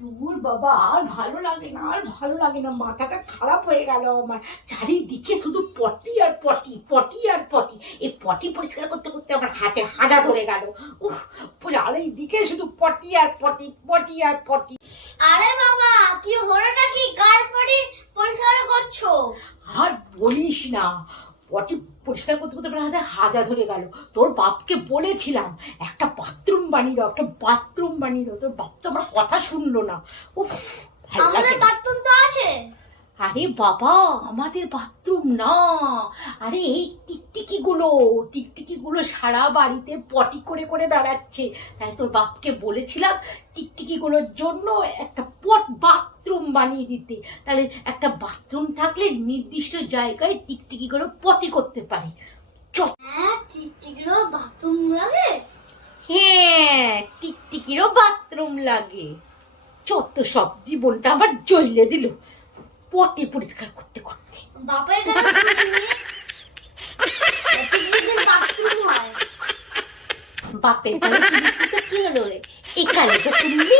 দূর বাবা, আর ভালো লাগে না, আর ভালো লাগে না, মাথাটা খারাপ হয়ে গেল আমার। চারিদিকে শুধু পটি আর পটি, পটি আর পটি। এই পটি পরিষ্কার করতে করতে আমার হাতে হাঁটা ধরে গেল। উফ, চারিদিকে শুধু পটি আর পটি, পটি আর পটি। আরে বাবা, কি হলোটা কি? কার পটি পরিষ্কার করছো? আর বলিস না, পটি পরিষ্কার করতে করতে আমার হাতে হাজা ধরে গেল। তোর বাপকে বলেছিলাম একটা বাথরুম বানিয়ে দাও, একটা বাথরুম বানিয়ে দাও, তোর বাপ তো আমার কথা শুনলো না। উফ, ভালো লাগে আমাদের না। বাথরুম তো আছে। আরে বাবা, আমাদের বাথরুম না, আরে এই টিকটিকি গুলো সারা বাড়িতে পটি করে করে বেড়াচ্ছে। তাই তোর বাপকে বলেছিলাম টিকটিকি গুলোর জন্য একটা বাথরুম বানিয়ে দিতে। তাহলে একটা বাথরুম থাকলে নির্দিষ্ট জায়গায় টিকটিকি গুলো পটি করতে পারে। হ্যাঁ, টিকটিকিরও বাথরুম লাগে? হ্যাঁ, টিকটিকিরও বাথরুম লাগে। যত সব, জীবনটা আমার জ্বলে দিল পটি পরিষ্কার করতে করতে। বাপের কাছে শুনিনি টিকটিকির বাথরুম হয়। বাপের কাছে শুনিস তো কি হলো, এখানে তো শুনবি।